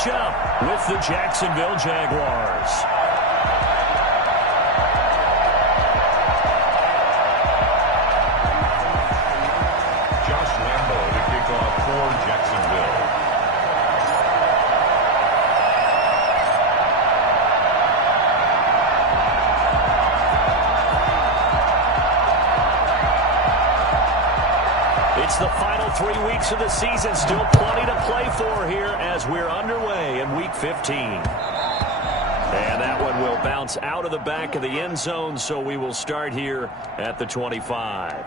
matchup with the Jacksonville Jaguars. Josh Lambo to kick off for Jacksonville. It's the final 3 weeks of the season. Still plenty to play for here as we're underway in Week 15. And that one will bounce out of the back of the end zone, so we will start here at the 25.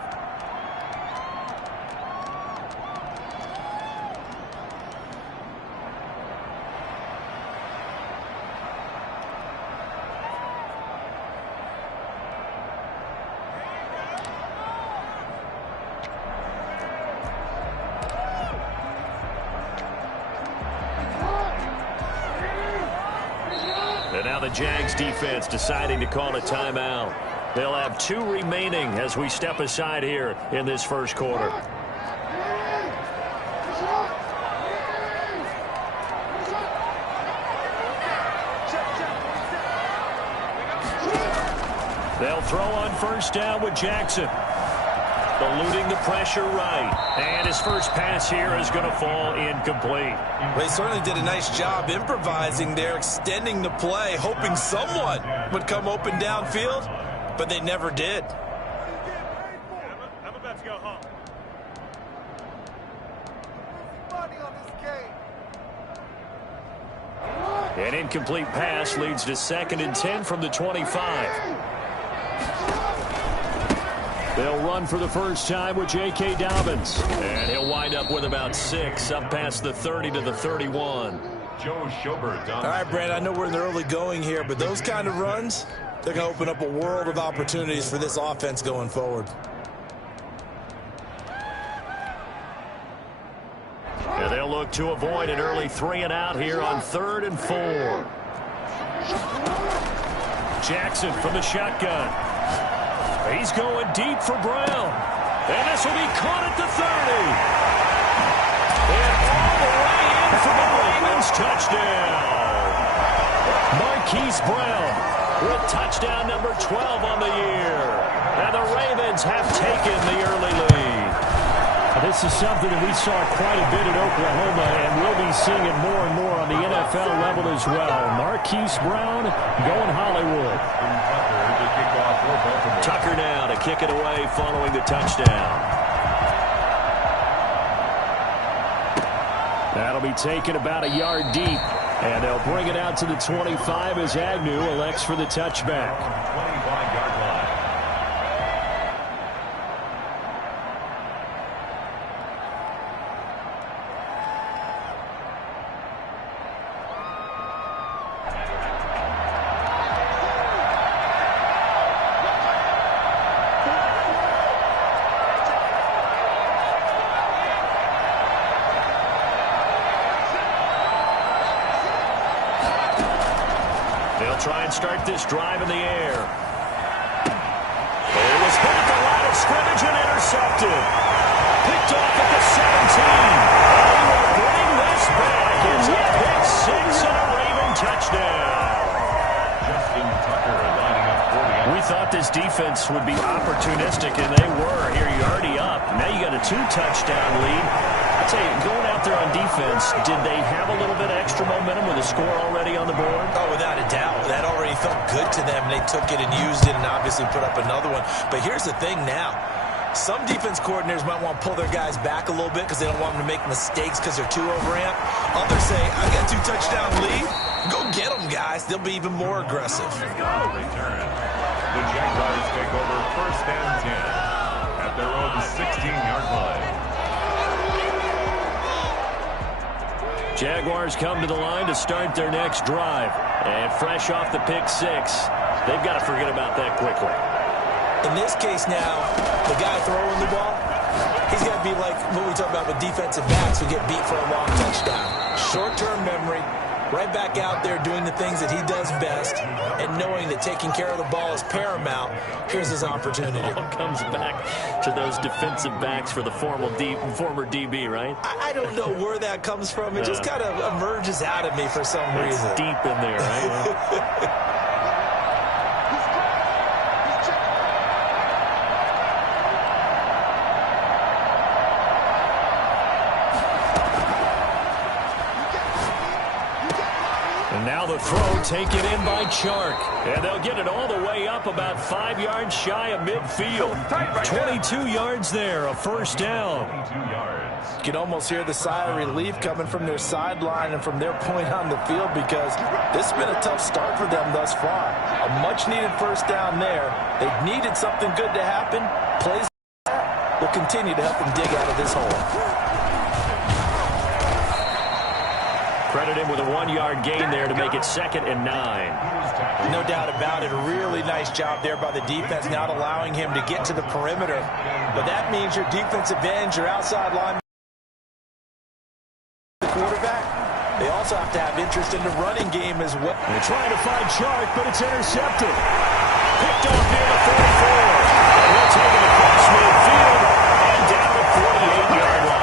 And now the Jags defense deciding to call a timeout. They'll have 2 remaining as we step aside here in this first quarter. They'll throw on first down with Jackson. Eluding the pressure right. And his first pass here is going to fall incomplete. Well, he certainly did a nice job improvising there, extending the play, hoping someone would come open downfield, but they never did. I'm about to go home. Money on this game. An incomplete pass leads to 2nd and 10 from the 25. They'll run for the first time with J.K. Dobbins. And he'll wind up with about 6 up past the 30 to the 31. Joe Schobert. All right, Brad, I know we're in the early going here, but those kind of runs, they're going to open up a world of opportunities for this offense going forward. And they'll look to avoid an early 3 and out here on 3rd and 4. Jackson from the shotgun. He's going deep for Brown. And this will be caught at the 30. And all the way in for the Ravens touchdown. Marquise Brown with touchdown number 12 on the year. And the Ravens have taken the early lead. This is something that we saw quite a bit in Oklahoma, and we'll be seeing it more and more on the NFL level as well. Marquise Brown going Hollywood. Tucker now to kick it away following the touchdown. That'll be taken about a yard deep, and they'll bring it out to the 25 as Agnew elects for the touchback. 25-yard line. Try and start this drive in the air. It was hit at the line of scrimmage and intercepted. Picked off at the 17. And he will bring this back. It's a pick 6 and a Raven touchdown. Justin Tucker lining up for the... We thought this defense would be opportunistic, and they were. Here you're already up. Now you got a 2-touchdown lead. I tell you, going out there on defense, did they have a little bit of extra momentum with a score already on the board? Oh, without a doubt. That already felt good to them. They took it and used it and obviously put up another one. But here's the thing now. Some defense coordinators might want to pull their guys back a little bit because they don't want them to make mistakes because they're too overamped. Others say, I got a 2-touchdown lead. Go get them, guys. They'll be even more aggressive. Return. The Jaguars take over 1st and 10 at their own 16-yard line. Jaguars come to the line to start their next drive. And fresh off the pick 6, they've got to forget about that quickly. In this case now, the guy throwing the ball, he's got to be like what we talk about with defensive backs who get beat for a long touchdown. Short-term memory, right back out there doing the things that he does best and knowing that taking care of the ball is paramount. Here's his opportunity. It all comes back to those defensive backs for the former DB, right? I don't know where that comes from. It just kind of emerges out of me for some reason. It's deep in there, right? And now the throw taken in by Chark. And they'll get it all the way up about 5 yards shy of midfield. 22 yards there, a first down. 22 yards. You can almost hear the sigh of relief coming from their sideline and from their point on the field because this has been a tough start for them thus far. A much-needed first down there. They needed something good to happen. Plays will continue to help them dig out of this hole. Credit him with a 1-yard gain there to make it 2nd and 9. No doubt about it. A really nice job there by the defense, not allowing him to get to the perimeter. But that means your defensive ends, your outside line, the quarterback. They also have to have interest in the running game as well. They're trying to find Chark, but it's intercepted. Picked off near the 44. And he'll take it across midfield and down the 48-yard line.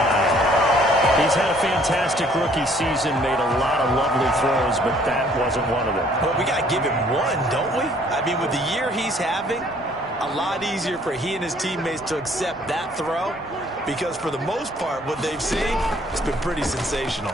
He's had a fantastic rookie season, made a lot of lovely throws, but that wasn't one of them. Well, we got to give him one, don't we? I mean, with the year he's having, a lot easier for he and his teammates to accept that throw because for the most part, what they've seen, it's been pretty sensational.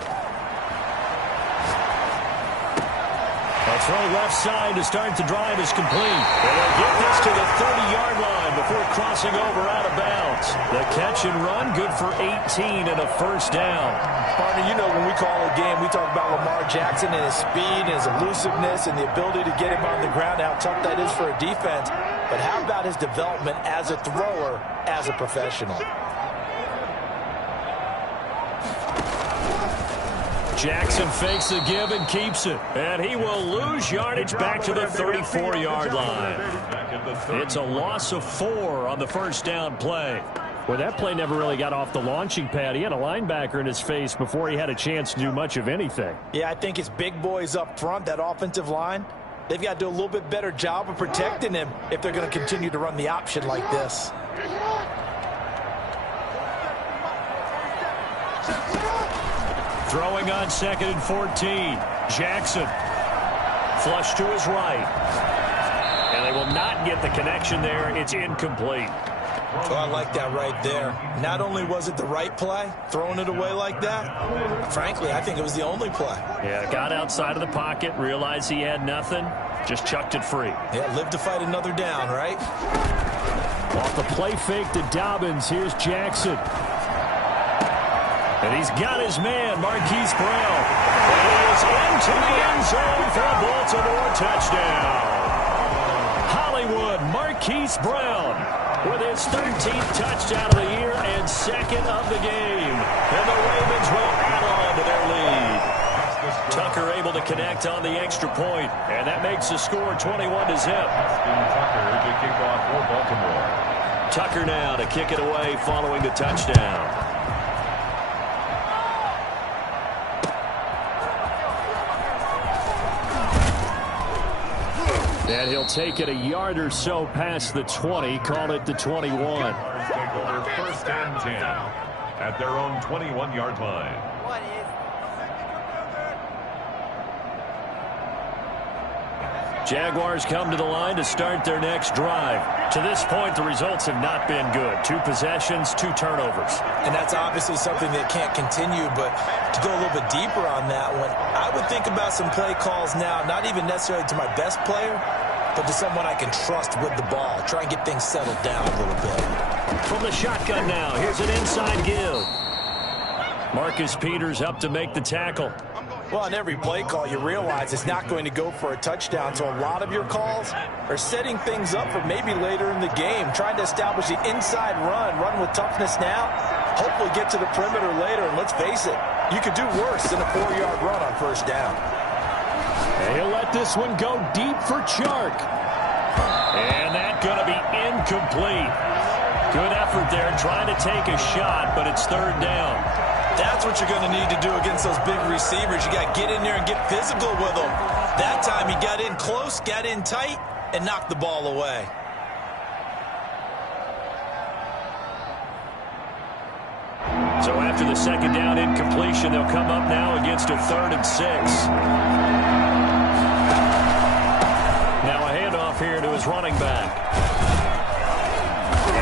A throw left side to start the drive is complete. And they'll get this to the 30-yard line before crossing over out of bounds. The catch and run, good for 18 and a first down. Partner, you know when we call a game, we talk about Lamar Jackson and his speed and his elusiveness and the ability to get him on the ground, how tough that is for a defense. But how about his development as a thrower, as a professional? Jackson fakes the give and keeps it. And he will lose yardage back to the 34-yard line. It's a loss of 4 on the first down play. Well, that play never really got off the launching pad. He had a linebacker in his face before he had a chance to do much of anything. Yeah, I think his big boys up front, that offensive line, they've got to do a little bit better job of protecting him if they're going to continue to run the option like this. Throwing on 2nd and 14. Jackson. Flush to his right. And they will not get the connection there. It's incomplete. Oh, I like that right there. Not only was it the right play, throwing it away like that, frankly, I think it was the only play. Yeah, got outside of the pocket, realized he had nothing, just chucked it free. Yeah, live to fight another down, right? Off the play fake to Dobbins, here's Jackson. And he's got his man, Marquise Brown. And he is into the end zone for a Baltimore touchdown. Hollywood, Marquise Brown with his 13th touchdown of the year and 2nd of the game. And the Ravens will add on to their lead. Tucker able to connect on the extra point, and that makes the score 21-0. Tucker to kick off for Baltimore. Tucker now to kick it away following the touchdown. And he'll take it a yard or so past the 20, call it the 21. Jaguars take over 1st and 10 at their own 21-yard line. Jaguars come to the line to start their next drive. To this point, the results have not been good. 2 possessions, 2 turnovers. And that's obviously something that can't continue, but to go a little bit deeper on that one, I would think about some play calls now, not even necessarily to my best player, but to someone I can trust with the ball. Try and get things settled down a little bit. From the shotgun now, here's an inside give. Marcus Peters up to make the tackle. Well, on every play call, you realize it's not going to go for a touchdown, so a lot of your calls are setting things up for maybe later in the game, trying to establish the inside run with toughness now, hopefully get to the perimeter later, and let's face it, you could do worse than a 4-yard run on first down. And he'll let this one go deep for Chark. And that's going to be incomplete. Good effort there trying to take a shot, but it's 3rd down. That's what you're going to need to do against those big receivers. You got to get in there and get physical with them. That time he got in close, got in tight, and knocked the ball away. So after the second down incompletion, they'll come up now against a 3rd and 6. Now a handoff here to his running back.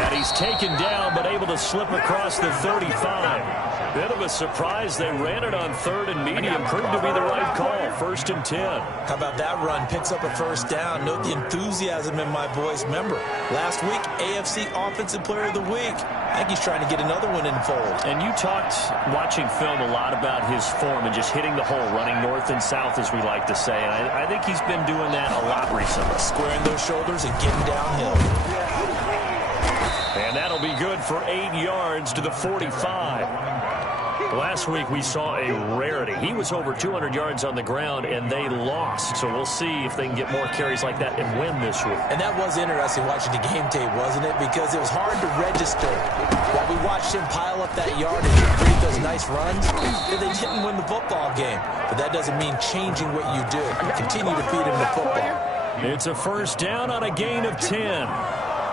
And he's taken down, but able to slip across the 35. Bit of a surprise. They ran it on 3rd and medium. Proved to be the right call. 1st and 10. How about that run? Picks up a 1st down. Note the enthusiasm in my boys. Remember, last week, AFC Offensive Player of the Week. I think he's trying to get another one in the fold. And you talked, watching film, a lot about his form and just hitting the hole, running north and south, as we like to say. And I think he's been doing that a lot recently. Squaring those shoulders and getting downhill. And that'll be good for 8 yards to the 45. Last week we saw a rarity. He was over 200 yards on the ground, and they lost. So we'll see if they can get more carries like that and win this week. And that was interesting watching the game tape, wasn't it? Because it was hard to register. While we watched him pile up that yardage and create those nice runs, they didn't win the football game. But that doesn't mean changing what you do. Continue to feed him the football. It's a 1st down on a gain of 10.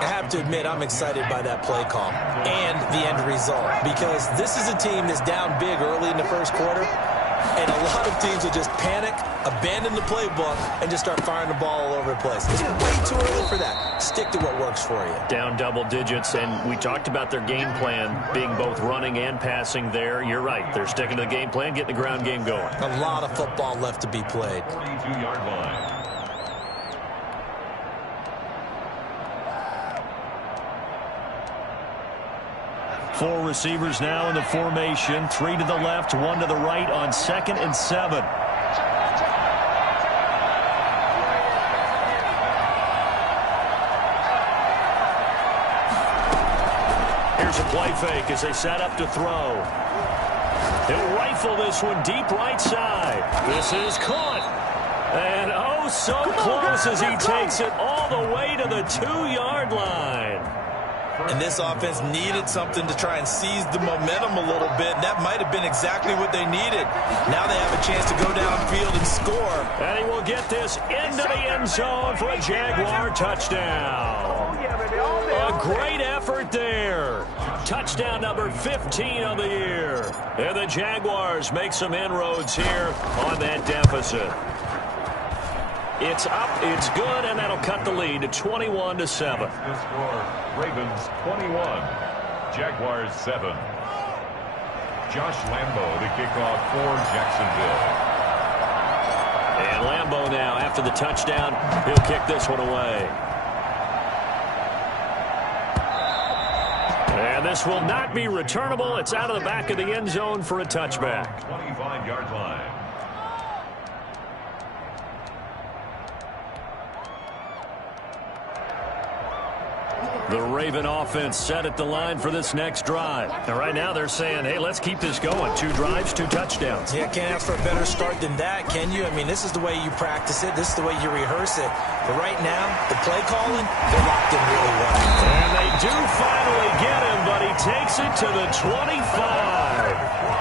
I have to admit, I'm excited by that play call and the end result, because this is a team that's down big early in the 1st quarter, and a lot of teams will just panic, abandon the playbook, and just start firing the ball all over the place. It's way too early for that. Stick to what works for you. Down double digits, and we talked about their game plan being both running and passing there. You're right. They're sticking to the game plan, getting the ground game going. A lot of football left to be played. 42-yard line. 4 receivers now in the formation. 3 to the left, 1 to the right on 2nd and 7. Here's a play fake as they set up to throw. He'll rifle this one deep right side. This is caught. And oh, so close as he takes it all the way to the 2-yard line. And this offense needed something to try and seize the momentum a little bit. And that might have been exactly what they needed. Now they have a chance to go downfield and score. And he will get this into the end zone for a Jaguar touchdown. A great effort there. Touchdown number 15 of the year. And the Jaguars make some inroads here on that deficit. It's up, it's good, and that'll cut the lead to 21-7. The score, Ravens 21, Jaguars 7. Josh Lambo, the kickoff for Jacksonville. And Lambo now, after the touchdown, he'll kick this one away. And this will not be returnable. It's out of the back of the end zone for a touchback. 25-yard line. The Raven offense set at the line for this next drive. And right now they're saying, hey, let's keep this going. 2 drives, 2 touchdowns. Yeah, can't ask for a better start than that, can you? I mean, this is the way you practice it. This is the way you rehearse it. But right now, the play calling, they're locked in really well. And they do finally get him, but he takes it to the 25.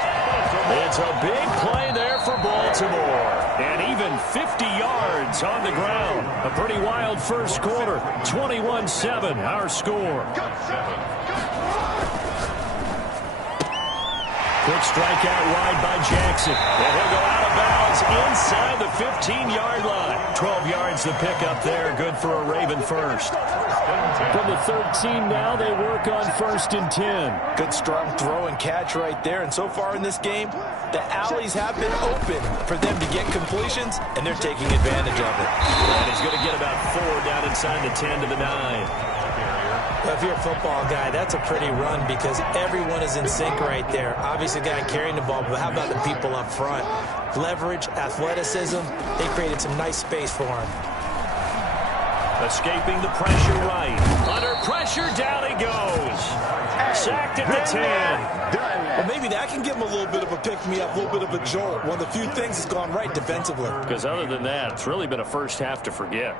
It's a big play there for Baltimore. And even 50 yards on the ground. A pretty wild first quarter. 21-7, our score. Quick strike out wide by Jackson. And he'll go out of bounds inside the 15-yard line. 12 yards to pick up there. Good for a Raven first. From the 13 now, they work on 1st and 10. Good strong throw and catch right there. And so far in this game, the alleys have been open for them to get completions, and they're taking advantage of it. And he's going to get about 4 down inside the 10 to the 9. Well, if you're a football guy, that's a pretty run because everyone is in sync right there. Obviously, the guy carrying the ball, but how about the people up front? Leverage, athleticism, they created some nice space for him. Escaping the pressure right. Under pressure, down he goes. Sacked at the 10. Well, maybe that can give him a little bit of a pick-me-up, a little bit of a jolt. One of the few things that's gone right defensively. Because other than that, it's really been a first half to forget.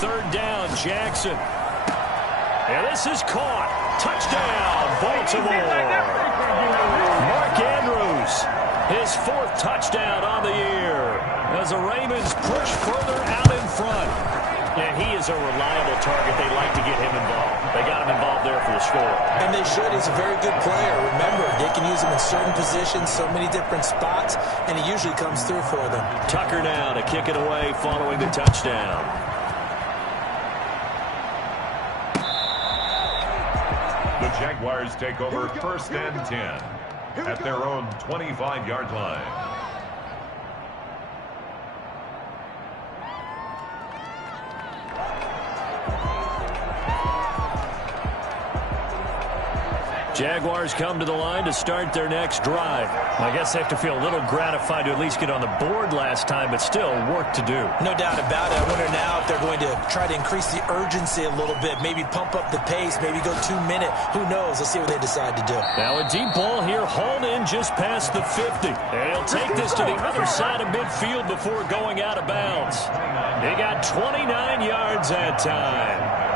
third down, Jackson. And this is caught. Touchdown, Baltimore. Mark Andrews, his 4th touchdown on the year as the Ravens push further out in front. Yeah, he is a reliable target. They like to get him involved. They got him involved there for the score. And they should. He's a very good player. Remember, they can use him in certain positions, so many different spots, and he usually comes through for them. Tucker now to kick it away following the touchdown. The Jaguars take over 1st and 10 at their own 25-yard line. Jaguars come to the line to start their next drive. I guess they have to feel a little gratified to at least get on the board last time, but still work to do. No doubt about it. I wonder now if they're going to try to increase the urgency a little bit, maybe pump up the pace, maybe go 2-minute. Who knows? Let's see what they decide to do. Now a deep ball here, hauled in just past the 50. And he'll take this to the other side of midfield before going out of bounds. He got 29 yards that time.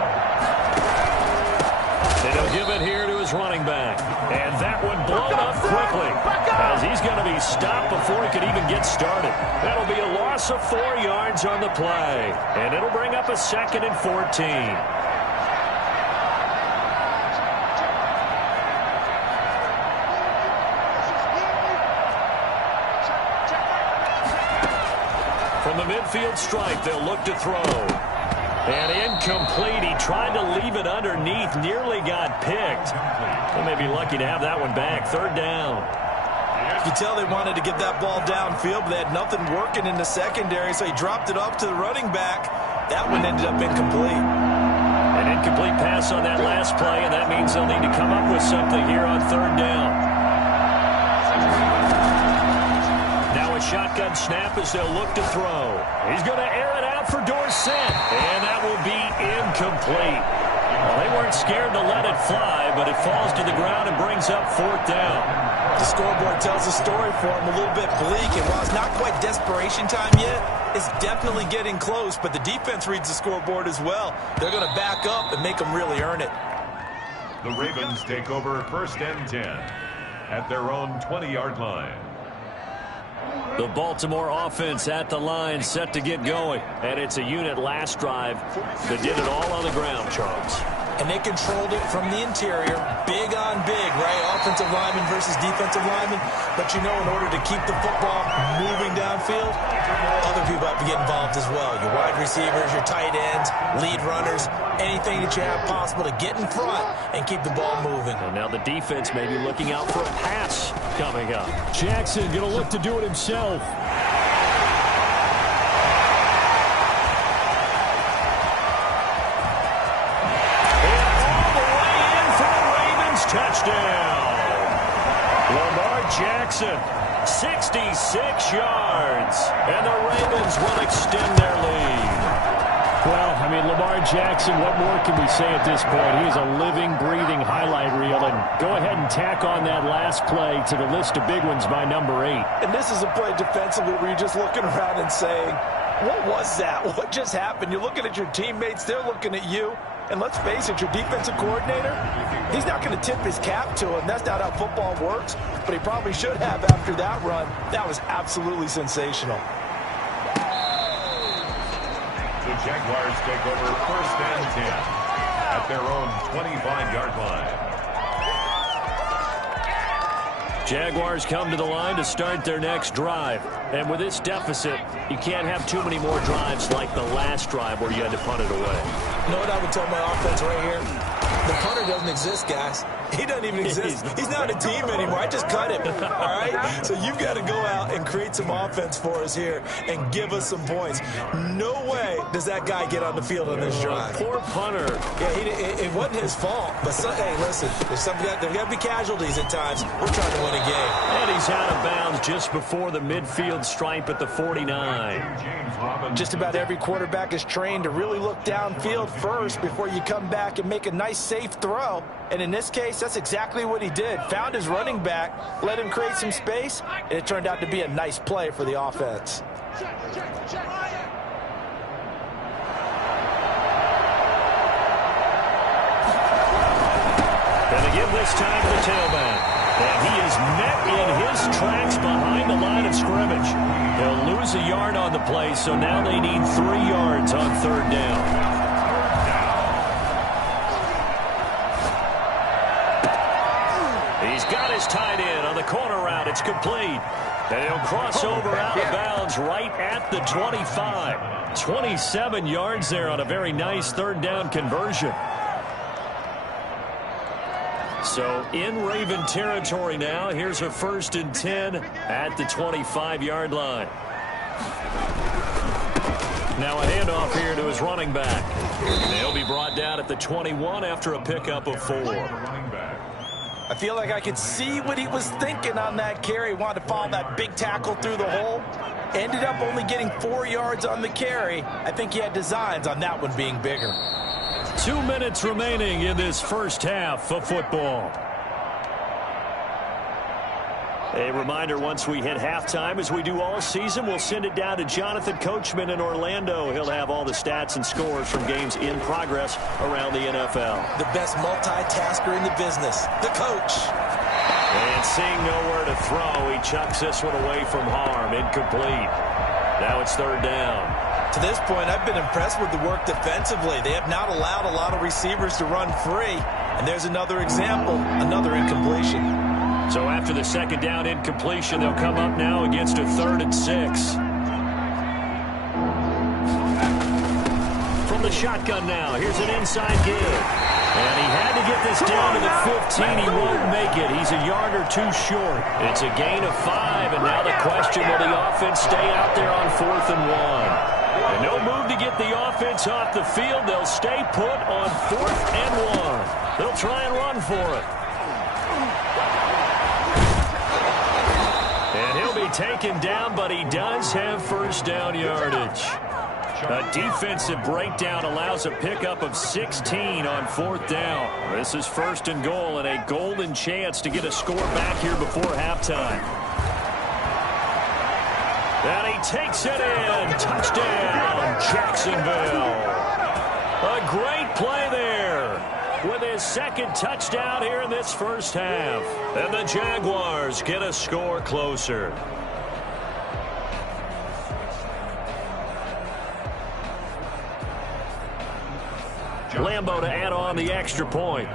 And he'll give it here to his running back. And that one blown up quickly as he's going to be stopped before he could even get started. That'll be a loss of 4 yards on the play. And it'll bring up a 2nd and 14. From the midfield stripe, they'll look to throw. And incomplete. He tried to leave it underneath. Nearly got picked. They may be lucky to have that one back. 3rd down. You can tell they wanted to get that ball downfield, but they had nothing working in the secondary, so he dropped it off to the running back. That one ended up incomplete. An incomplete pass on that last play, and that means they'll need to come up with something here on 3rd down. Now a shotgun snap as they'll look to throw. He's going to air it out for Dorsett, and that will be incomplete. Well, they weren't scared to let it fly, but it falls to the ground and brings up 4th down. The scoreboard tells a story for him, a little bit bleak, and while it's not quite desperation time yet, it's definitely getting close, but the defense reads the scoreboard as well. They're going to back up and make them really earn it. The Ravens take over 1st and 10 at their own 20-yard line. The Baltimore offense at the line, set to get going. And it's a unit last drive that did it all on the ground, Charles. And they controlled it from the interior, big on big, right? Offensive lineman versus defensive lineman. But you know, in order to keep the football moving downfield, other people have to get involved as well. Your wide receivers, your tight ends, lead runners, anything that you have possible to get in front and keep the ball moving. And now the defense may be looking out for a pass coming up. Jackson going to look to do it himself. Touchdown. Lamar Jackson, 66 yards. And the Ravens will extend their lead. Well, I mean, Lamar Jackson, what more can we say at this point? He is a living, breathing highlight reel. And go ahead and tack on that last play to the list of big ones by number 8. And this is a play defensively where you're just looking around and saying, what was that? What just happened? You're looking at your teammates. They're looking at you. And let's face it, your defensive coordinator, he's not going to tip his cap to him. That's not how football works, but he probably should have after that run. That was absolutely sensational. The Jaguars take over 1st and 10 at their own 25-yard line. Jaguars come to the line to start their next drive. And with this deficit, you can't have too many more drives like the last drive where you had to punt it away. You know what I would tell my offense right here? The punter doesn't exist, guys. He doesn't even exist. He's not a team anymore. I just cut him, all right? So you've got to go out and create some offense for us here and give us some points. No way does that guy get on the field on this drive. Poor punter. Yeah, it wasn't his fault. But, hey, listen, there's got to be casualties at times. We're trying to win a game. And he's out of bounds just before the midfield stripe at the 49. Just about every quarterback is trained to really look downfield first before you come back and make a nice, safe throw. And in this case, that's exactly what he did. Found his running back, let him create some space, and it turned out to be a nice play for the offense. And they give this time to the tailback. And he is met in his tracks behind the line of scrimmage. He'll lose a yard on the play, so now they need 3 yards on 3rd down. He's got his tight end on the corner route. It's complete. And he'll cross over out of bounds right at the 25. 27 yards there on a very nice 3rd down conversion. So in Raven territory now. Here's a 1st and 10 at the 25-yard line. Now a handoff here to his running back. They'll be brought down at the 21 after a pickup of 4. I feel like I could see what he was thinking on that carry. He wanted to follow that big tackle through the hole. Ended up only getting 4 yards on the carry. I think he had designs on that one being bigger. 2 minutes remaining in this first half of football. A reminder, once we hit halftime, as we do all season, we'll send it down to Jonathan Coachman in Orlando. He'll have all the stats and scores from games in progress around the NFL. The best multitasker in the business, the coach. And seeing nowhere to throw, he chucks this one away from harm. Incomplete. Now it's 3rd down. To this point, I've been impressed with the work defensively. They have not allowed a lot of receivers to run free. And there's another example, another incompletion. So after the 2nd down incompletion, they'll come up now against a 3rd and 6. From the shotgun now, here's an inside give. And he had to get this down to the 15. He won't make it. He's a yard or 2 short. It's a gain of 5, and now the question, will the offense stay out there on 4th and 1? And no move to get the offense off the field. They'll stay put on 4th and 1. They'll try and run for it. And he'll be taken down, but he does have 1st down yardage. A defensive breakdown allows a pickup of 16 on 4th down. This is 1st and goal and a golden chance to get a score back here before halftime. And he takes it in. Touchdown, Jacksonville. A great play there with his 2nd touchdown here in this first half. And the Jaguars get a score closer. Lambo to add on the extra point.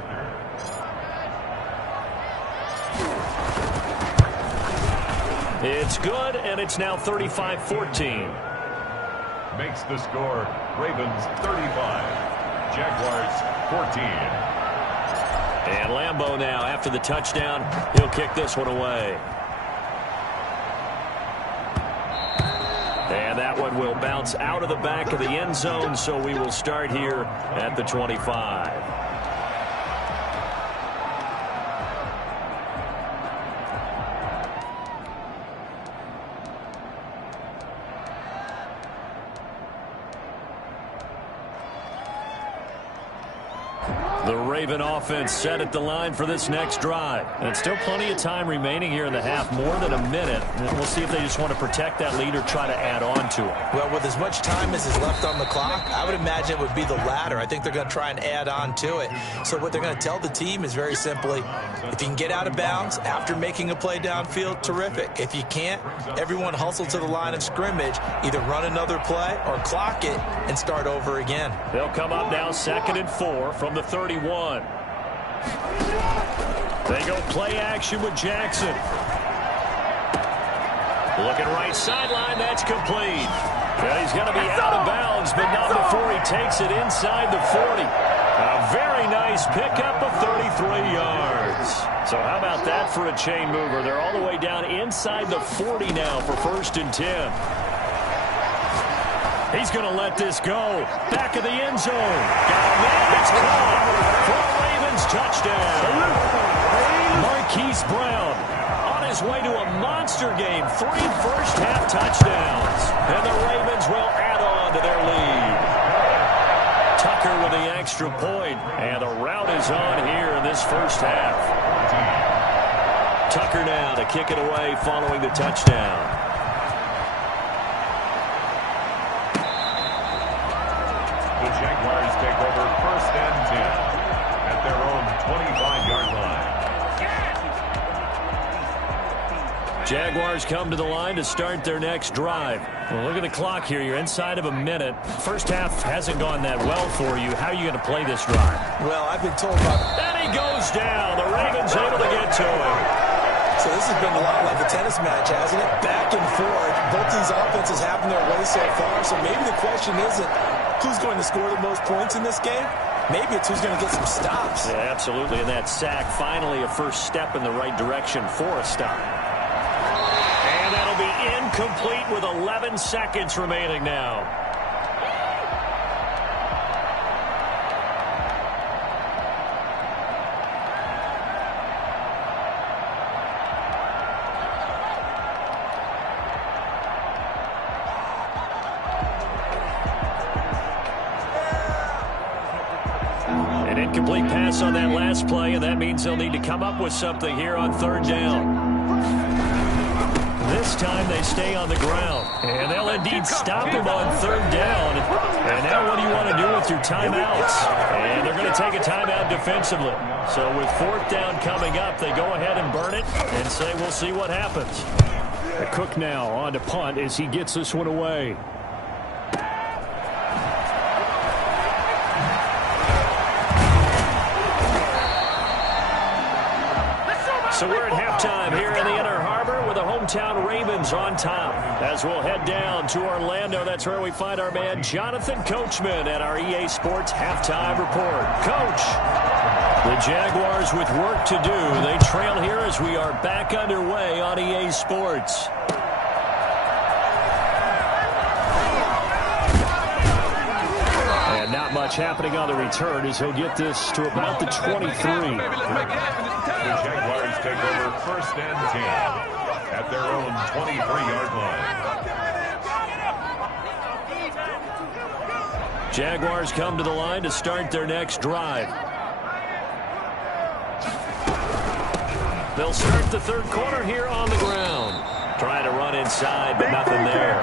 It's good, and it's now 35-14. Makes the score Ravens 35, Jaguars 14. And Lambo now, after the touchdown, he'll kick this one away. And that one will bounce out of the back of the end zone, so we will start here at the 25. The Raven offense set at the line for this next drive. And still plenty of time remaining here in the half, more than a minute. And we'll see if they just want to protect that lead or try to add on to it. Well, with as much time as is left on the clock, I would imagine it would be the latter. I think they're going to try and add on to it. So what they're going to tell the team is very simply, if you can get out of bounds after making a play downfield, terrific. If you can't, everyone hustle to the line of scrimmage, either run another play or clock it and start over again. They'll come up now 2nd and 4 from the 31. They go play action with Jackson. Looking right sideline, that's complete. And he's going to be out of bounds, but not before he takes it inside the 40. A very nice pickup of 33 yards. So how about that for a chain mover? They're all the way down inside the 40 now for 1st and 10. He's going to let this go. Back of the end zone. Got a man. It's caught for a Ravens touchdown. Marquise Brown on his way to a monster game. 3 first-half touchdowns. And the Ravens will add on to their lead. Tucker with the extra point. And the route is on here in this first half. Tucker now to kick it away following the touchdown. The Jaguars take over 1st and 10 at their own 25-yard line. Jaguars come to the line to start their next drive. Well, look at the clock here. You're inside of a minute. First half hasn't gone that well for you. How are you going to play this drive? Well, I've been told about... And he goes down. The Ravens able to get to him. So this has been a lot like a tennis match, hasn't it? Back and forth. Both these offenses have their way so far. So maybe the question isn't who's going to score the most points in this game. Maybe it's who's going to get some stops. Yeah, absolutely. And that sack, finally a first step in the right direction for a stop. And that'll be incomplete with 11 seconds remaining now. Incomplete pass on that last play, and that means they'll need to come up with something here on third down. This time they stay on the ground, and they'll indeed stop him on third down. And now what do you want to do with your timeouts? And they're going to take a timeout defensively. So with fourth down coming up, they go ahead and burn it and say we'll see what happens. Cook now on to punt as he gets this one away. So we're at halftime here in the Inner Harbor with the hometown Ravens on top. As we'll head down to Orlando, that's where we find our man Jonathan Coachman at our EA Sports Halftime Report. Coach, the Jaguars with work to do. They trail here as we are back underway on EA Sports. And not much happening on the return as he'll get this to about the 23. The Jaguars take over first and 10 at their own 23-yard line. Jaguars come to the line to start their next drive. They'll start the third quarter here on the ground. Trying to run inside, but nothing there.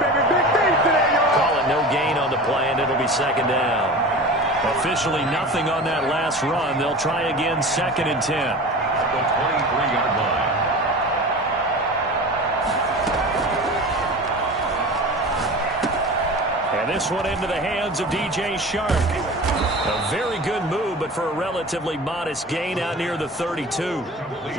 Call it no gain on the play, and it'll be second down. Officially nothing on that last run. They'll try again second and 10. The 23-yard line. And this one into the hands of DJ Shark. A very good move, but for a relatively modest gain out near the 32.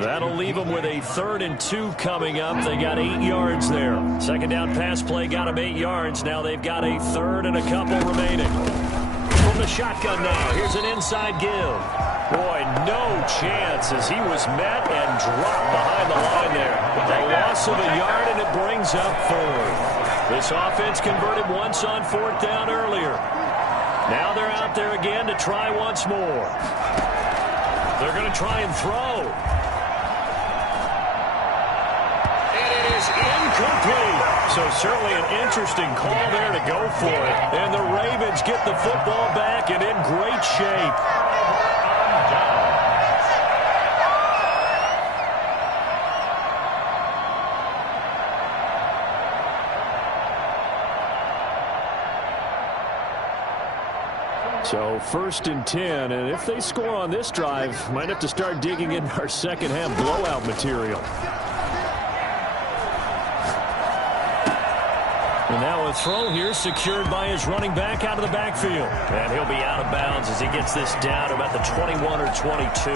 That'll leave them with a 3rd and 2 coming up. They got 8 yards there. Second down pass play got them 8 yards. Now they've got a 3rd and a couple remaining. From the shotgun now, here's an inside give. Boy, no chance as he was met and dropped behind the line there. A loss of a yard, and it brings up 4. This offense converted once on 4th down earlier. Now they're out there again to try once more. They're going to try and throw. And it is incomplete. So certainly an interesting call there to go for it. And the Ravens get the football back and in great shape. So 1st and 10, and if they score on this drive, might have to start digging in our second half blowout material. And now a throw here secured by his running back out of the backfield. And he'll be out of bounds as he gets this down about the 21 or 22.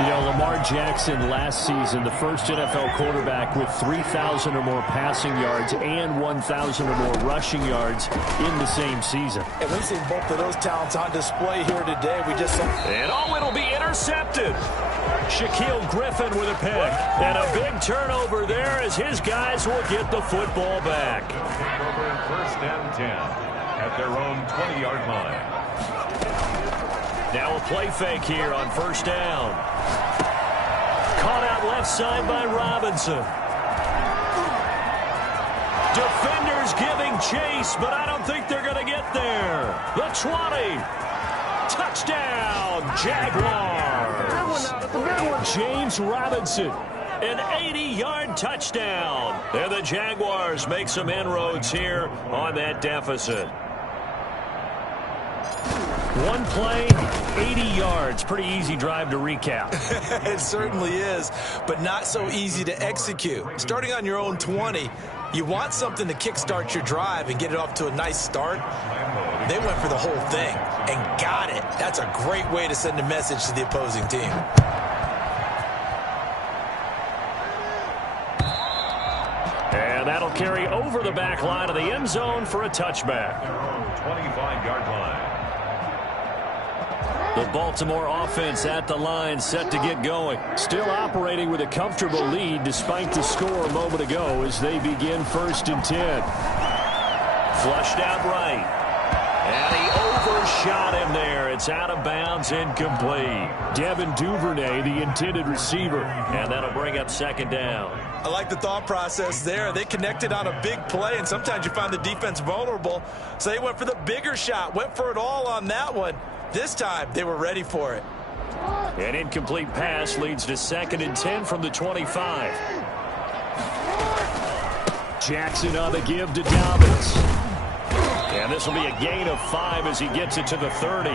You know, Lamar Jackson last season, the first NFL quarterback with 3,000 or more passing yards and 1,000 or more rushing yards in the same season. And we've seen both of those talents on display here today. We just saw... And it'll be intercepted. Shaquille Griffin with a pick. And a big turnover there as his guys will get the football back. Over 1st and 10 at their own 20-yard line. Now a play fake here on 1st down. Caught out left side by Robinson. Defenders giving chase, but I don't think they're going to get there. The 20. Touchdown, Jaguars. James Robinson, an 80-yard touchdown. And the Jaguars make some inroads here on that deficit. One play, 80 yards. Pretty easy drive to recap. It certainly is, but not so easy to execute. Starting on your own 20, you want something to kickstart your drive and get it off to a nice start. They went for the whole thing and got it. That's a great way to send a message to the opposing team. And that'll carry over the back line of the end zone for a touchback. 25-yard line. The Baltimore offense at the line, set to get going. Still operating with a comfortable lead despite the score a moment ago as they begin 1st and 10. Flushed out right. And he overshot him there. It's out of bounds, incomplete. Devin Duvernay, the intended receiver. And that'll bring up 2nd down. I like the thought process there. They connected on a big play, and sometimes you find the defense vulnerable. So they went for the bigger shot, went for it all on that one. This time, they were ready for it. An incomplete pass leads to 2nd and 10 from the 25. Jackson on the give to Dobbins. And this will be a gain of 5 as he gets it to the 30.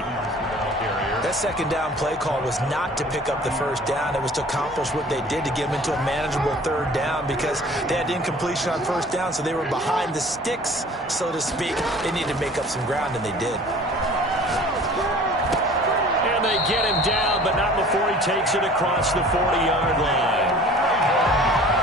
That 2nd down play call was not to pick up the 1st down. It was to accomplish what they did to get them into a manageable 3rd down because they had incompletion on 1st down, so they were behind the sticks, so to speak. They needed to make up some ground, and they did. And they get him down, but not before he takes it across the 40-yard line.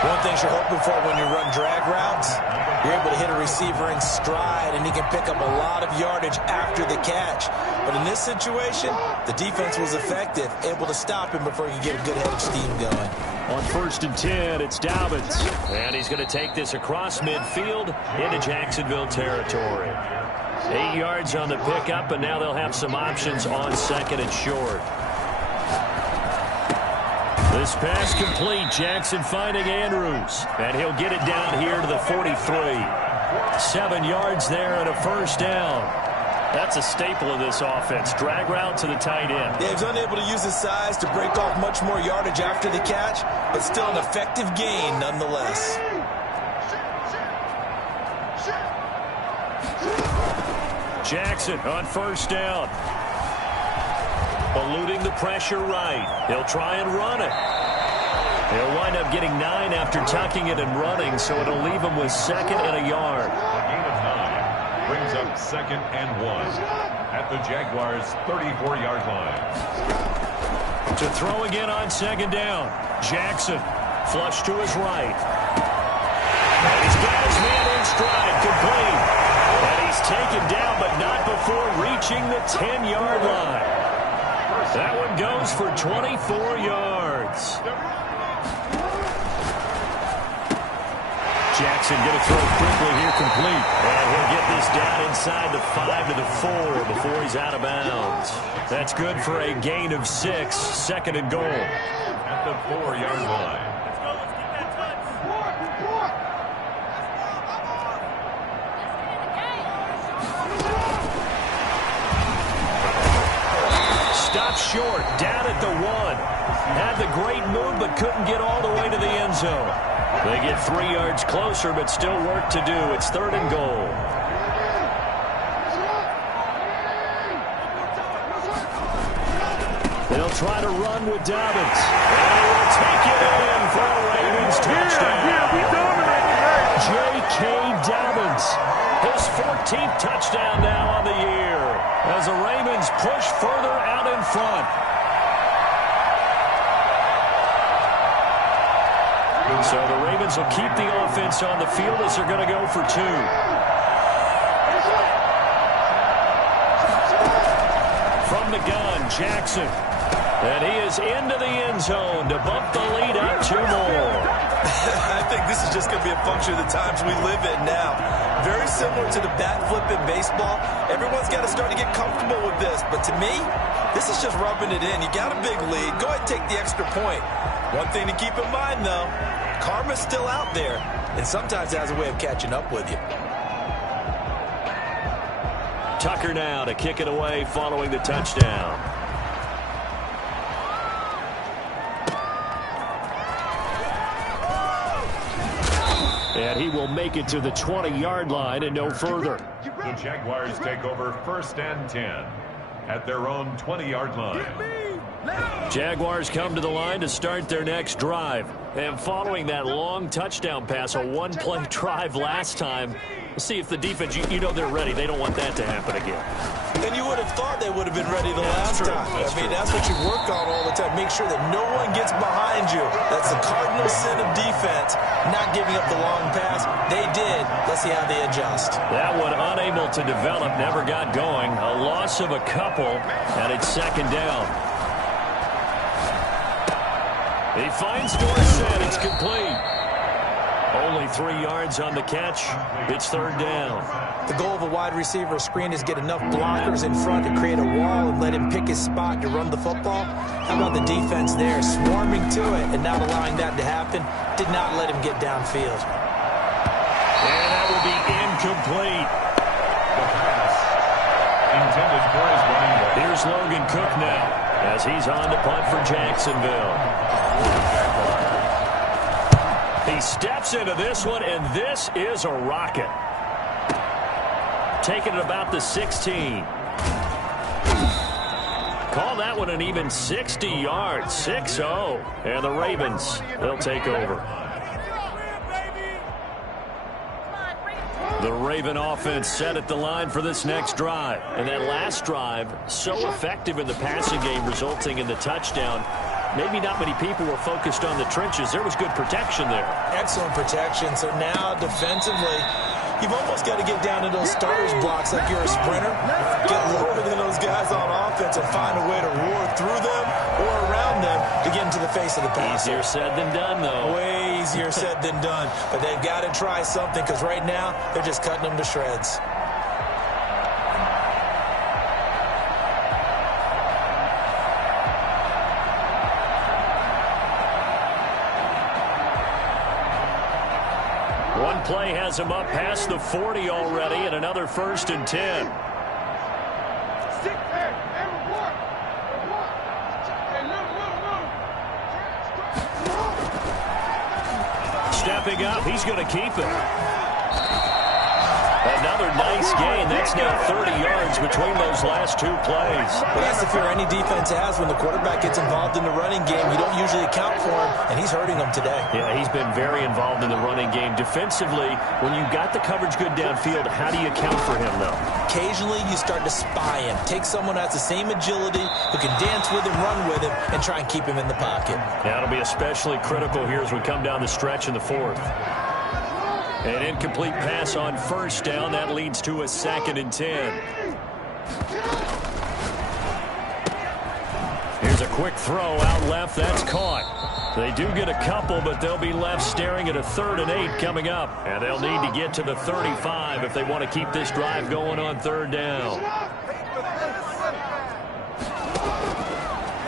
One thing you're hoping for when you run drag routes, you're able to hit a receiver in stride, and he can pick up a lot of yardage after the catch. But in this situation, the defense was effective, able to stop him before he could get a good head of steam going. On 1st and 10, it's Dobbins. And he's going to take this across midfield into Jacksonville territory. 8 yards on the pickup, and now they'll have some options on 2nd and short. This pass complete. Jackson finding Andrews. And he'll get it down here to the 43. 7 yards there and a 1st down. That's a staple of this offense. Drag route to the tight end. Yeah, he's unable to use his size to break off much more yardage after the catch, but still an effective gain nonetheless. Jackson on 1st down. Eluding the pressure right. He'll try and run it. He'll wind up getting 9 after tucking it and running, so it'll leave him with 2nd and a yard. A gain of 9 brings up 2nd and 1 at the Jaguars' 34-yard line. To throw again on 2nd down. Jackson flush to his right. And he's got his man in stride, complete. And he's taken down, but not before reaching the 10-yard line. That one goes for 24 yards. Jackson going to throw quickly here, complete. And he'll get this down inside the 5 to the 4 before he's out of bounds. That's good for a gain of 6, 2nd and goal. At the 4-yard line. Stopped short, down at the 1. Had the great move, but couldn't get all the way to the end zone. They get 3 yards closer, but still work to do. It's 3rd and goal. They'll try to run with Dobbins. And he will take it in for a Ravens touchdown. We dominated today. J.K. Dobbins, his 14th touchdown now on the year, as the Ravens push further out in front. So the Ravens will keep the offense on the field as they're going to go for 2. From the gun, Jackson. And he is into the end zone to bump the lead up 2 more. I think this is just going to be a function of the times we live in now. Very similar to the bat flip in baseball. Everyone's got to start to get comfortable with this. But to me, this is just rubbing it in. You got a big lead. Go ahead and take the extra point. One thing to keep in mind, though, karma's still out there. And sometimes it has a way of catching up with you. Tucker now to kick it away following the touchdown. And he will make it to the 20-yard line and no further. The Jaguars take over 1st and 10. at their own 20-yard line. Jaguars come to the line to start their next drive. And following that long touchdown pass, a one-play drive last time, we'll see if the defense, you know they're ready. They don't want that to happen again. And you would have thought they would have been ready the last time. That's what you work on all the time. Make sure that no one gets behind you. That's the cardinal sin of defense, not giving up the long pass. They did. Let's see how they adjust. That one unable to develop, never got going. A loss of a couple, and it's second down. He finds Dorsett. It's complete. Only 3 yards on the catch. It's third down. The goal of a wide receiver screen is get enough blockers in front to create a wall and let him pick his spot to run the football. How about the defense there, swarming to it and not allowing that to happen? Did not let him get downfield. And that will be incomplete. The pass intended for his running back. Here's Logan Cook now as he's on to punt for Jacksonville. He steps into this one, and this is a rocket. Taking it about the 16. Call that one an even 60 yards, 6-0. And the Ravens, they'll take over. The Raven offense set at the line for this next drive. And that last drive, so effective in the passing game, resulting in the touchdown. Maybe not many people were focused on the trenches. There was good protection there. Excellent protection. So now defensively, you've almost got to get down to those starters blocks like you're a sprinter. Get lower than those guys on offense and find a way to roar through them or around them to get into the face of the pass. Easier said than done, though. Way easier said than done. But they've got to try something because right now they're just cutting them to shreds. One play has him up past the 40 already, and another 1st and 10. Stepping up, he's going to keep it. Another nice gain. That's now 30 yards between those last 2 plays. Well, that's the fear any defense has when the quarterback gets involved in the running game. You don't usually account for him, and he's hurting them today. Yeah, he's been very involved in the running game. Defensively, when you've got the coverage good downfield, how do you account for him, though? Occasionally, you start to spy him. Take someone that has the same agility, who can dance with him, run with him, and try and keep him in the pocket. That'll be especially critical here as we come down the stretch in the 4th. An incomplete pass on 1st down. That leads to a 2nd and 10. Here's a quick throw out left. That's caught. They do get a couple, but they'll be left staring at a 3rd and 8 coming up. And they'll need to get to the 35 if they want to keep this drive going on 3rd down.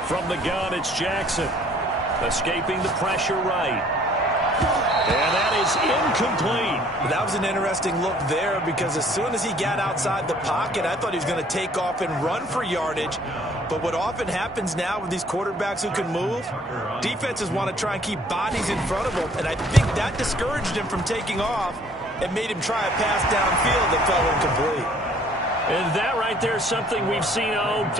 From the gun, it's Jackson. Escaping the pressure right. And that is incomplete. That was an interesting look there because as soon as he got outside the pocket, I thought he was going to take off and run for yardage. But what often happens now with these quarterbacks who can move, defenses want to try and keep bodies in front of them. And I think that discouraged him from taking off and made him try a pass downfield that fell incomplete. And that right there is something we've seen, 15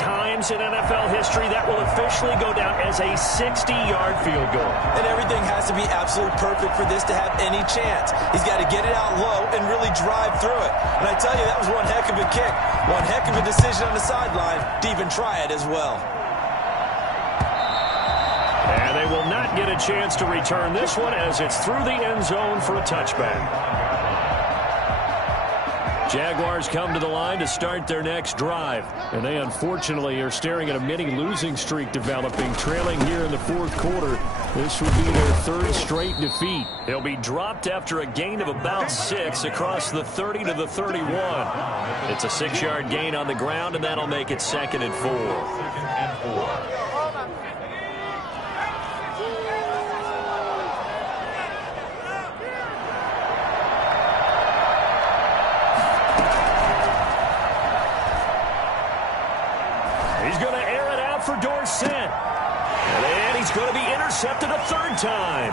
times in NFL history. That will officially go down as a 60-yard field goal. And everything has to be absolutely perfect for this to have any chance. He's got to get it out low and really drive through it. And I tell you, that was one heck of a kick. One heck of a decision on the sideline to even try it as well. And they will not get a chance to return this one as it's through the end zone for a touchback. Jaguars come to the line to start their next drive. And they unfortunately are staring at a mini losing streak developing, trailing here in the 4th quarter. This would be their 3rd straight defeat. They'll be dropped after a gain of about 6 across the 30 to the 31. It's a 6-yard gain on the ground, and that'll make it 2nd and 4. He's going to air it out for Dorsett. And he's going to be intercepted a 3rd time.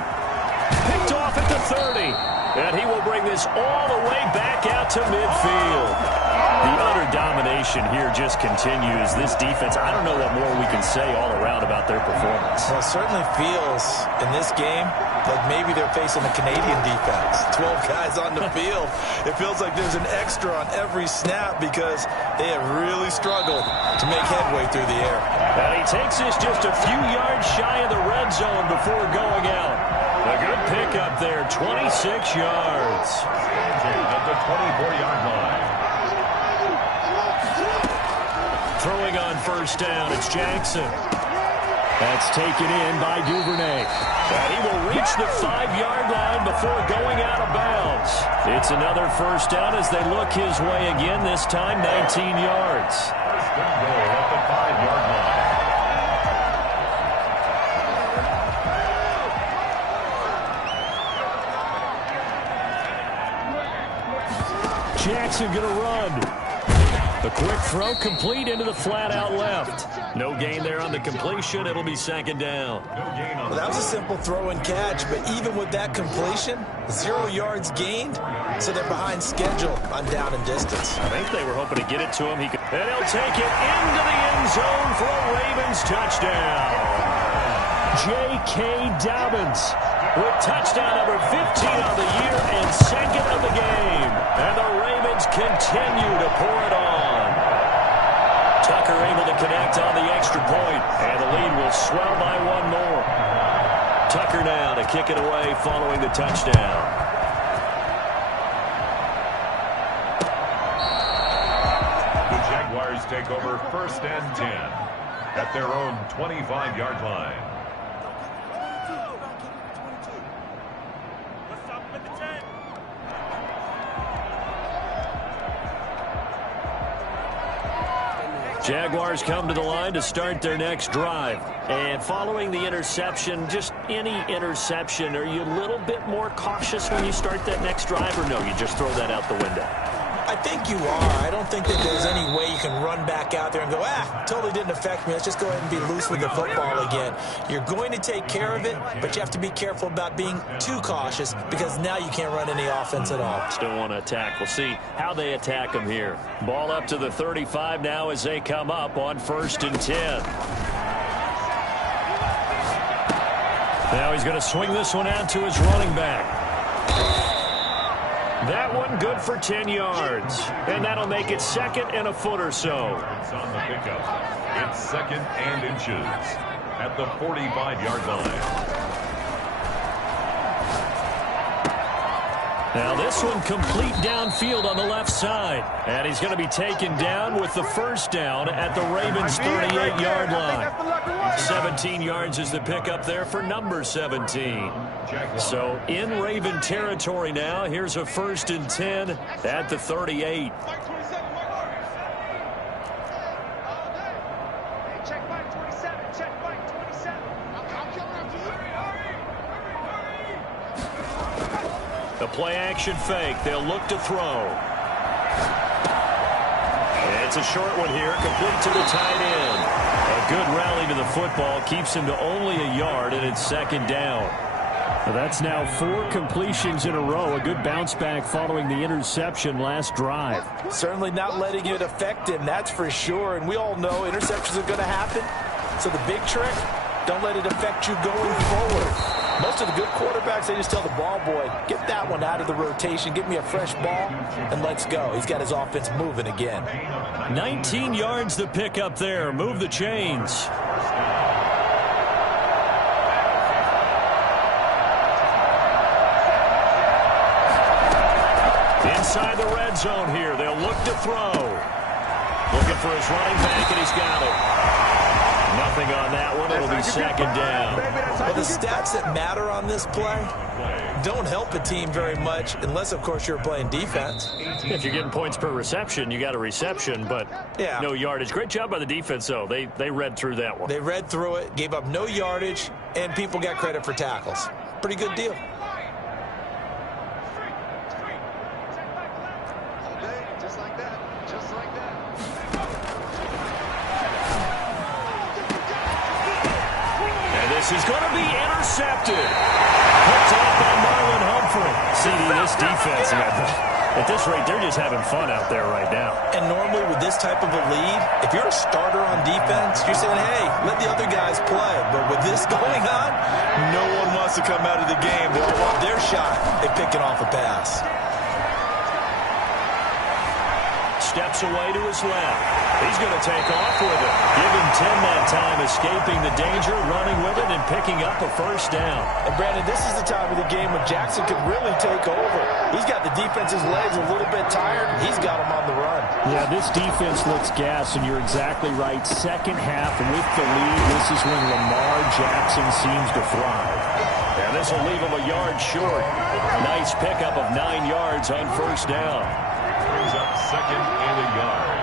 Picked off at the 30. And he will bring this all the way back out to midfield. The utter domination here just continues. This defense, I don't know what more we can say all around about their performance. Well, it certainly feels in this game like maybe they're facing a Canadian defense. 12 guys on the field. It feels like there's an extra on every snap because they have really struggled to make headway through the air. And he takes this just a few yards shy of the red zone before going out. A good pickup there, 26 yards. At the 24-yard line. Throwing on first down, it's Jackson. That's taken in by Duvernay. And he will reach the 5-yard line before going out of bounds. It's another first down as they look his way again, this time 19 yards. First and goal at the 5-yard line. Jackson going to run. The quick throw complete into the flat out left. No gain there on the completion. It'll be second down. Well, that was a simple throw and catch, but even with that completion, 0 yards gained, so they're behind schedule on down and distance. I think they were hoping to get it to him. And he'll take it into the end zone for a Ravens touchdown. J.K. Dobbins with touchdown number 15 of the year and second of the game. And the Ravens continue to pour it on. Tucker able to connect on the extra point, and the lead will swell by one more. Tucker now to kick it away following the touchdown. The Jaguars take over first and 10 at their own 25-yard line. Jaguars come to the line to start their next drive. And following the interception, just any interception, are you a little bit more cautious when you start that next drive, or no, you just throw that out the window? I think you are. I don't think that there's any way you can run back out there and go, totally didn't affect me. Let's just go ahead and be loose with the football again. You're going to take care of it, but you have to be careful about being too cautious because now you can't run any offense at all. Still want to attack. We'll see how they attack them here. Ball up to the 35 now as they come up on first and 10. Now he's going to swing this one out to his running back. That one good for 10 yards. And that'll make it second and a foot or so. It's on the pickup. It's second and inches at the 45-yard line. Now this one complete downfield on the left side. And he's going to be taken down with the first down at the Ravens' 38-yard line. 17 yards is the pickup there for number 17. So in Raven territory now, here's a first and 10 at the 38. The play-action fake. They'll look to throw. It's a short one here, complete to the tight end. A good rally to the football keeps him to only a yard, and it's second down. Well, that's now 4 completions in a row. A good bounce back following the interception last drive. Certainly not letting it affect him, that's for sure. And we all know interceptions are going to happen. So the big trick, don't let it affect you going forward. Most of the good quarterbacks, they just tell the ball boy, get that one out of the rotation, give me a fresh ball, and let's go. He's got his offense moving again. 19 yards to pick up there. Move the chains. Inside the red zone here. They'll look to throw. Looking for his running back, and he's got it. Nothing on that one. It'll be second down. Well, the stats that matter on this play don't help a team very much unless, of course, you're playing defense. If you're getting points per reception, you got a reception, but no yardage. Great job by the defense, though. They read through that one. They read through it, gave up no yardage, and people got credit for tackles. Pretty good deal. This is going to be intercepted. Picked off by Marlon Humphrey. CD, this defense, at this rate, they're just having fun out there right now. And normally with this type of a lead, if you're a starter on defense, you're saying, hey, let the other guys play. But with this going on, no one wants to come out of the game. They all want their shot at picking off a pass. Steps away to his left. He's going to take off with it. Give him 10 that time, escaping the danger, running with it, and picking up a first down. And, Brandon, this is the time of the game when Jackson could really take over. He's got the defense's legs a little bit tired. He's got them on the run. Yeah, this defense looks gassed, and you're exactly right. Second half with the lead, this is when Lamar Jackson seems to thrive. And this will leave him a yard short. Nice pickup of 9 yards on first down. Brings up second and a yard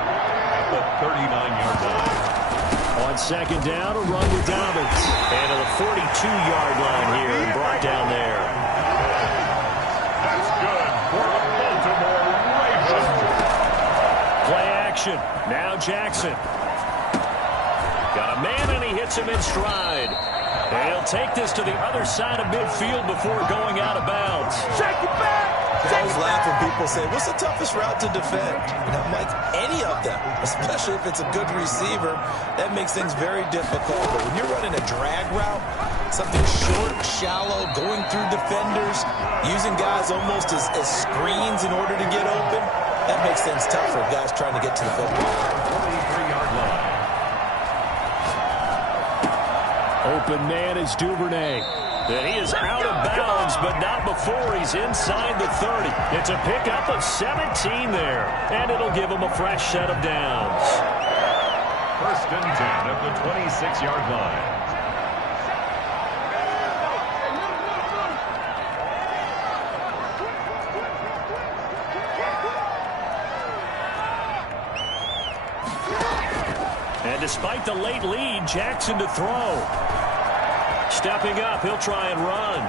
at the 39-yard line. On second down, a run with Dobbins. And to the 42-yard line here and brought down there. That's good for the Baltimore Ravens. Play action. Now Jackson. Got a man, and he hits him in stride. And he'll take this to the other side of midfield before going out of bounds. Shake it back! I always laugh when people say, what's the toughest route to defend? And I'm like, any of them, especially if it's a good receiver, that makes things very difficult. But when you're running a drag route, something short, shallow, going through defenders, using guys almost as screens in order to get open, that makes things tough for guys trying to get to the football. 23-yard line. Open man is Duvernay. And he is out of bounds, but not before he's inside the 30. It's a pickup of 17 there, and it'll give him a fresh set of downs. First and 10 at the 26-yard line. And despite the late lead, Jackson to throw. Stepping up, he'll try and run.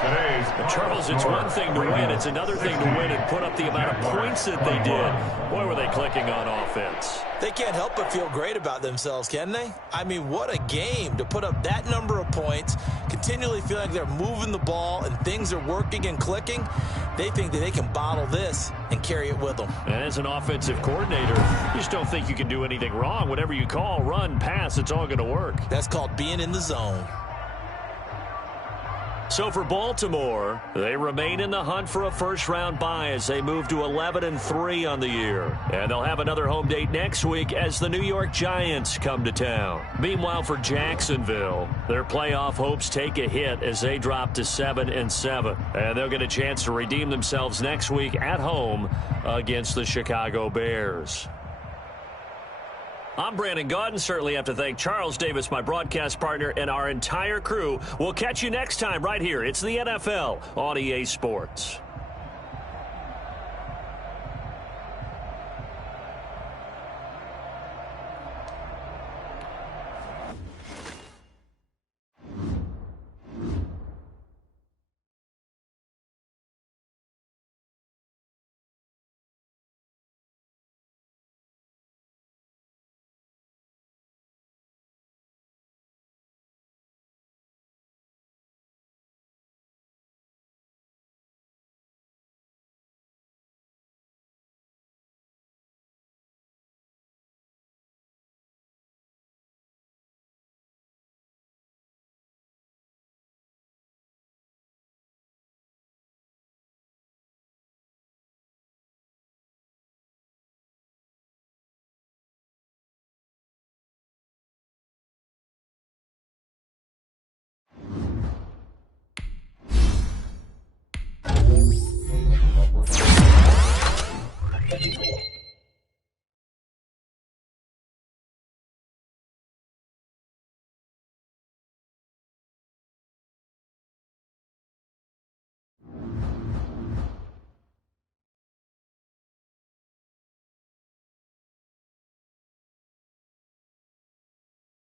Today's Charles, it's one thing to win. It's another thing to win and put up the amount of points that they did. Boy, were they clicking on offense. They can't help but feel great about themselves, can they? I mean, what a game to put up that number of points, continually feeling like they're moving the ball and things are working and clicking. They think that they can bottle this and carry it with them. And as an offensive coordinator, you just don't think you can do anything wrong. Whatever you call, run, pass, it's all going to work. That's called being in the zone. So for Baltimore, they remain in the hunt for a first-round bye as they move to 11-3 on the year. And they'll have another home date next week as the New York Giants come to town. Meanwhile, for Jacksonville, their playoff hopes take a hit as they drop to 7-7. And they'll get a chance to redeem themselves next week at home against the Chicago Bears. I'm Brandon Gaudin. Certainly have to thank Charles Davis, my broadcast partner, and our entire crew. We'll catch you next time right here. It's the NFL on EA Sports.